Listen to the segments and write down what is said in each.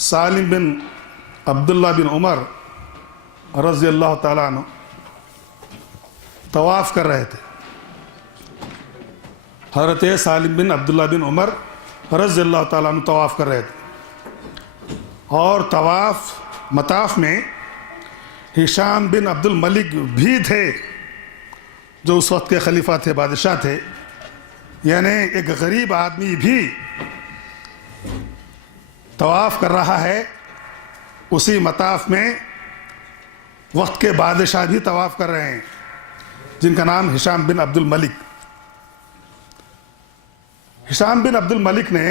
सालिम बिन अब्दुल्ला बिन उमर रज़ी अल्लाह ताला अन्हु तवाफ़ कर रहे थे। हज़रत सालिम बिन अब्दुल्ला बिन उमर रज़ी अल्लाह ताला अन्हु तवाफ़ कर रहे थे और तवाफ़ मताफ़ में हिशाम बिन अब्दुल मलिक भी थे, जो उस वक्त के खलीफा थे, बादशाह थे। यानी एक गरीब आदमी भी तवाफ़ कर रहा है, उसी मताफ़ में वक्त के बादशाह भी तवाफ़ कर रहे हैं, जिनका नाम हिशाम बिन अब्दुल मलिक। हिशाम बिन अब्दुल मलिक ने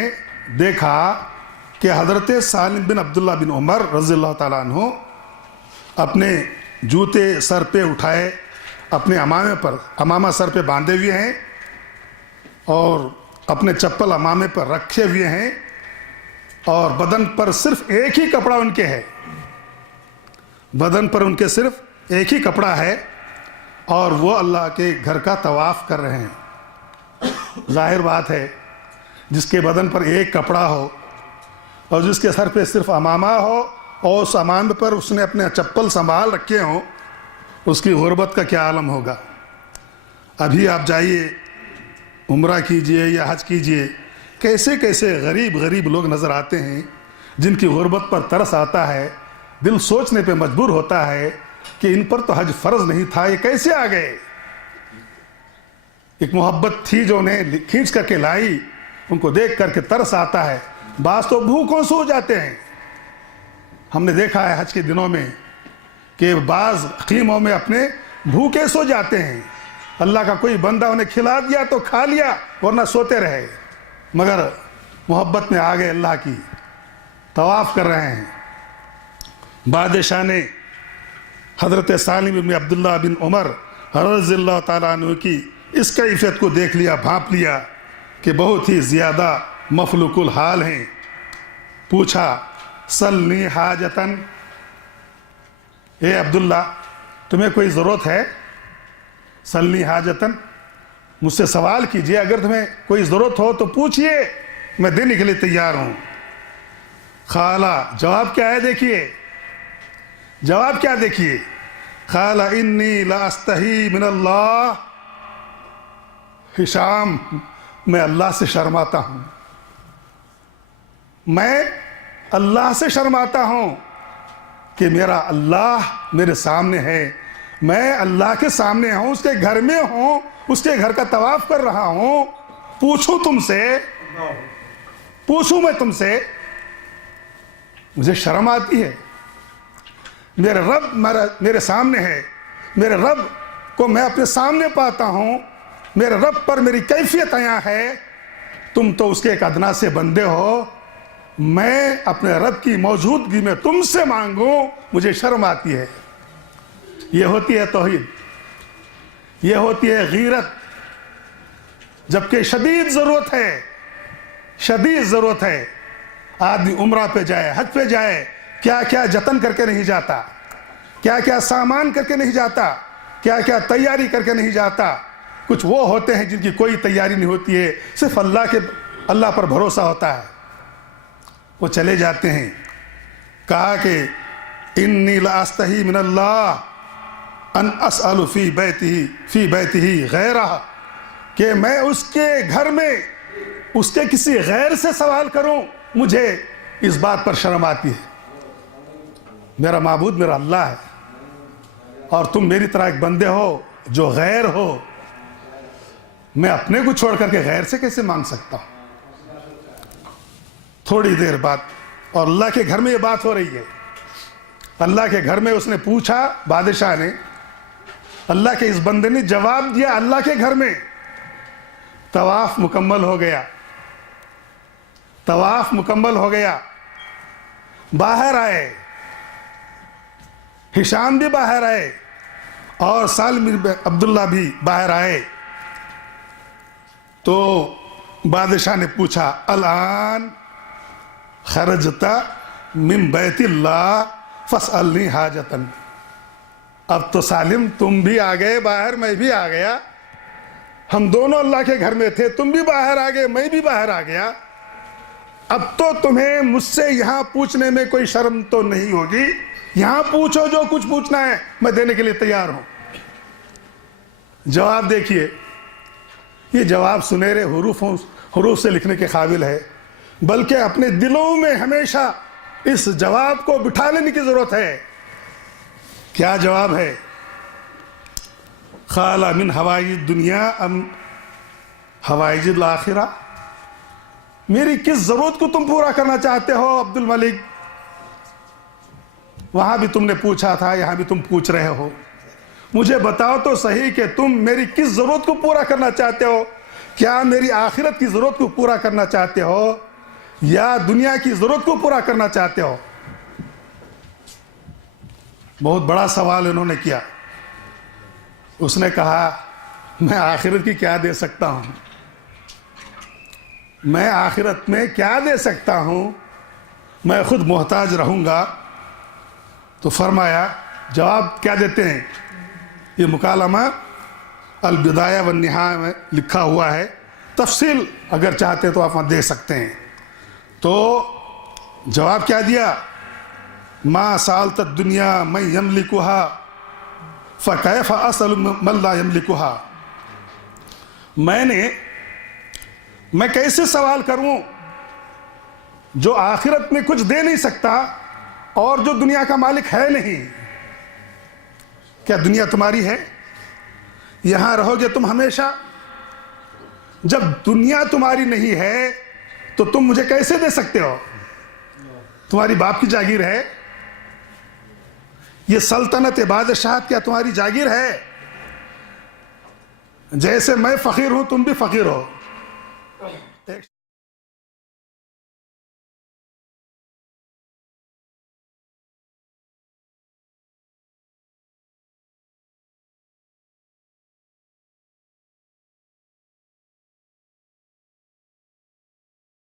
देखा कि हज़रत सालिम बिन अब्दुल्ला बिन उमर रज़ियल्लाहु ताला अन्हु अपने जूते सर पे उठाए, अपने अमामा सर पे बांधे हुए हैं और अपने चप्पल अमामे पर रखे हुए हैं और बदन पर सिर्फ एक ही कपड़ा उनके है, बदन पर उनके सिर्फ एक ही कपड़ा है और वो अल्लाह के घर का तवाफ़ कर रहे हैं। जाहिर बात है, जिसके बदन पर एक कपड़ा हो और जिसके सर पे सिर्फ अमामा हो और उस अमामे पर उसने अपने चप्पल संभाल रखे हों, उसकी गुर्बत का क्या आलम होगा। अभी आप जाइए, उम्रा कीजिए या हज कीजिए, कैसे कैसे गरीब लोग नज़र आते हैं जिनकी गुर्बत पर तरस आता है। दिल सोचने पे मजबूर होता है कि इन पर तो हज फ़र्ज़ नहीं था, ये कैसे आ गए। एक मोहब्बत थी जो उन्हें खींच करके लाई, उनको देख करके तरस आता है। बास तो भूखों सो जाते हैं। हमने देखा है हज के दिनों में कि बाज़ ख़ीमों में अपने भूखे सो जाते हैं। अल्लाह का कोई बंदा उन्हें खिला दिया तो खा लिया, वरना सोते रहे। मगर मोहब्बत में आ गए अल्लाह की, तवाफ़ कर रहे हैं। बादशाह ने हज़रत सालिम बिन अब्दुल्ला बिन उमर रज़ियल्लाहु ताला अन्हु की इस कैफियत को देख लिया, भांप लिया कि बहुत ही ज़्यादा मफलूकुल हाल हैं। पूछा, सल्नी हाजतन, ए अब्दुल्ला तुम्हें कोई ज़रूरत है? सल्नी हाजतन, मुझसे सवाल कीजिए, अगर तुम्हें कोई ज़रूरत हो तो पूछिए, मैं देने के लिए तैयार हूँ। खाला, जवाब क्या है देखिए, जवाब क्या देखिए। खाला इन्नी ला अस्तही मिनल्लाह, हिशाम मैं अल्लाह से शर्माता हूँ, मैं अल्लाह से शर्माता हूँ कि मेरा अल्लाह मेरे सामने है, मैं अल्लाह के सामने हूँ, उसके घर में हूँ, उसके घर का तवाफ़ कर रहा हूँ। पूछूं मैं तुमसे, मुझे शर्म आती है। मेरे रब मेरे सामने है, मेरे रब को मैं अपने सामने पाता हूँ, मेरे रब पर मेरी कैफियत आया है। तुम तो उसके एक अदना से बंदे हो, मैं अपने रब की मौजूदगी में तुमसे मांगूं, मुझे शर्म आती है। ये होती है तौहीद, ये होती है गीरत। जबकि शदीद ज़रूरत है, शदीद ज़रूरत है। आदमी उम्रा पे जाए, हज पे जाए, क्या क्या जतन करके नहीं जाता, क्या क्या सामान करके नहीं जाता, क्या क्या तैयारी करके नहीं जाता। कुछ वो होते हैं जिनकी कोई तैयारी नहीं होती है, सिर्फ अल्लाह पर भरोसा होता है, वो चले जाते हैं। कहा कि इन्नी ला अस्तही मिनल्लाह अन असअलु फी बैतिही गैरह, कि मैं उसके घर में उसके किसी गैर से सवाल करूं, मुझे इस बात पर शर्म आती है। मेरा माबूद मेरा अल्लाह है और तुम मेरी तरह एक बंदे हो जो गैर हो। मैं अपने को छोड़ करके गैर से कैसे मांग सकता हूं। थोड़ी देर बाद, और अल्लाह के घर में ये बात हो रही है, अल्लाह के घर में उसने पूछा, बादशाह ने, अल्लाह के इस बंदे ने जवाब दिया अल्लाह के घर में। तवाफ मुकम्मल हो गया, तवाफ मुकम्मल हो गया। बाहर आए, हिशाम भी बाहर आए और सालिम बिन अब्दुल्ला भी बाहर आए। तो बादशाह ने पूछा, अलान खरजता मिन बैतिल्लाह फसअलनी हाजतन। अब तो सालिम तुम भी आ गए बाहर, मैं भी आ गया, हम दोनों अल्लाह के घर में थे, तुम भी बाहर आ गए, मैं भी बाहर आ गया। اب تو تمہیں مجھ سے یہاں پوچھنے میں کوئی شرم تو نہیں ہوگی، یہاں پوچھو جو کچھ پوچھنا ہے، میں دینے کے لیے تیار ہوں۔ جواب دیکھیے، یہ جواب سنہرے حروف سے لکھنے کے قابل ہے، بلکہ اپنے دلوں میں ہمیشہ اس جواب کو بٹھا لینے کی ضرورت ہے۔ کیا جواب ہے؟ قال من حوائج الدنیا ام حوائج الآخرہ، میری کس ضرورت کو تم پورا کرنا چاہتے ہو عبد الملک؟ وہاں بھی تم نے پوچھا تھا، یہاں بھی تم پوچھ رہے ہو، مجھے بتاؤ تو صحیح کہ تم میری کس ضرورت کو پورا کرنا چاہتے ہو؟ کیا میری آخرت کی ضرورت کو پورا کرنا چاہتے ہو یا دنیا کی ضرورت کو پورا کرنا چاہتے ہو؟ بہت بڑا سوال انہوں نے کیا۔ اس نے کہا میں آخرت کی کیا دے سکتا ہوں، میں آخرت میں کیا دے سکتا ہوں، میں خود محتاج رہوں گا۔ تو فرمایا، جواب کیا دیتے ہیں؟ یہ مکالمہ البدایہ والنہایہ میں لکھا ہوا ہے، تفصیل اگر چاہتے تو آپ وہاں دیکھ سکتے ہیں۔ تو جواب کیا دیا؟ ما سالت الدنیا من یملکها فکیف اسأل من لا یملکها، میں کیسے سوال کروں جو آخرت میں کچھ دے نہیں سکتا اور جو دنیا کا مالک ہے نہیں؟ کیا دنیا تمہاری ہے؟ یہاں رہو گے تم ہمیشہ؟ جب دنیا تمہاری نہیں ہے تو تم مجھے کیسے دے سکتے ہو؟ تمہاری باپ کی جاگیر ہے؟ یہ سلطنت بادشاہت کیا تمہاری جاگیر ہے؟ جیسے میں فقیر ہوں تم بھی فقیر ہو۔